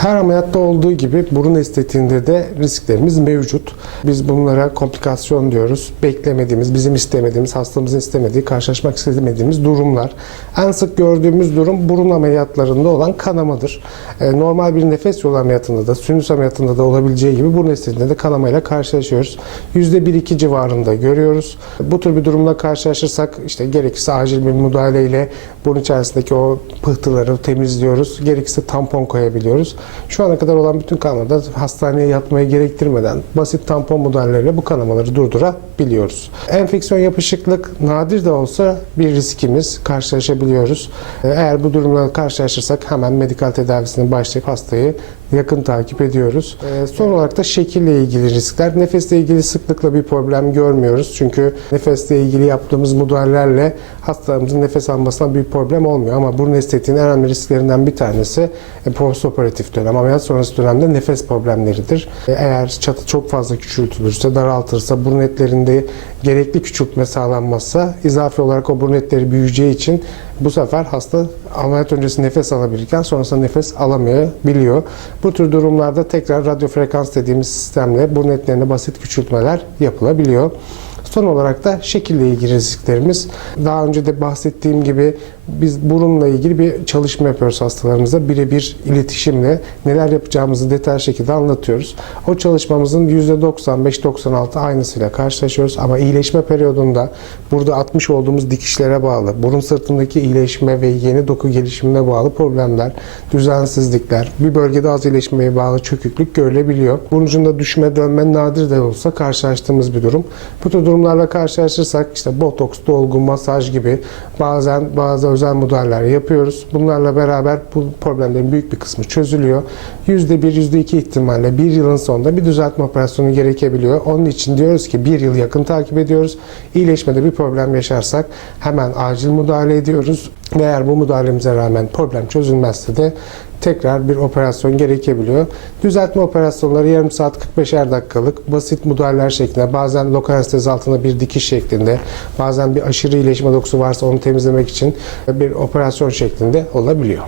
Her ameliyatta olduğu gibi burun estetiğinde de risklerimiz mevcut. Biz bunlara komplikasyon diyoruz. Beklemediğimiz, bizim istemediğimiz, hastamızın istemediği, karşılaşmak istemediğimiz durumlar. En sık gördüğümüz durum burun ameliyatlarında olan kanamadır. Normal bir nefes yolu ameliyatında da, sinüs ameliyatında da olabileceği gibi burun estetiğinde de kanamayla karşılaşıyoruz. %1-2 civarında görüyoruz. Bu tür bir durumla karşılaşırsak işte gerekirse acil bir müdahaleyle burun içerisindeki o pıhtıları temizliyoruz. Gerekirse tampon koyabiliyoruz. Şu ana kadar olan bütün kanamada hastaneye yatmayı gerektirmeden basit tampon müdahaleleriyle bu kanamaları durdurabiliyoruz. Enfeksiyon yapışıklık nadir de olsa bir riskimiz, karşılaşabiliyoruz. Eğer bu durumla karşılaşırsak hemen medikal tedavisine başlayıp hastayı yakın takip ediyoruz. Son olarak da şekille ilgili riskler. Nefesle ilgili sıklıkla bir problem görmüyoruz. Çünkü nefesle ilgili yaptığımız müdahalelerle hastalarımızın nefes almasına büyük problem olmuyor. Ama burun estetiğinin en önemli risklerinden bir tanesi postoperatif dönem, ameliyat sonrası dönemde nefes problemleridir. Eğer çatı çok fazla küçültülürse, daraltılırsa, burun etlerinde gerekli küçültme sağlanmazsa izafi olarak o burun etleri büyüyeceği için bu sefer hasta ameliyat öncesi nefes alabilirken sonrasında nefes alamayabiliyor. Bu tür durumlarda tekrar radyo frekans dediğimiz sistemle burun etlerine basit küçültmeler yapılabiliyor. Son olarak da şekille ilgili risklerimiz. Daha önce de bahsettiğim gibi biz burunla ilgili bir çalışma yapıyoruz hastalarımıza. Birebir iletişimle neler yapacağımızı detaylı şekilde anlatıyoruz. O çalışmamızın %95-96 aynısıyla karşılaşıyoruz. Ama iyileşme periyodunda burada atmış olduğumuz dikişlere bağlı, burun sırtındaki iyileşme ve yeni doku gelişimine bağlı problemler, düzensizlikler, bir bölgede az iyileşmeye bağlı çöküklük görülebiliyor. Burun ucunda düşme, dönme nadir de olsa karşılaştığımız bir durum. Bu tür durumlarla karşılaşırsak işte botoks, dolgu, masaj gibi bazı özel müdahaleler yapıyoruz. Bunlarla beraber bu problemlerin büyük bir kısmı çözülüyor. %1, %2 ihtimalle bir yılın sonunda bir düzeltme operasyonu gerekebiliyor. Onun için diyoruz ki bir yıl yakın takip ediyoruz. İyileşmede bir problem yaşarsak hemen acil müdahale ediyoruz. Ve eğer bu müdahalemize rağmen problem çözülmezse de tekrar bir operasyon gerekebiliyor. Düzeltme operasyonları yarım saat 45'er dakikalık basit müdahaleler şeklinde, bazen lokal anestezi altında bir dikiş şeklinde, bazen bir aşırı iyileşme dokusu varsa onu temizlemek için bir operasyon şeklinde olabiliyor.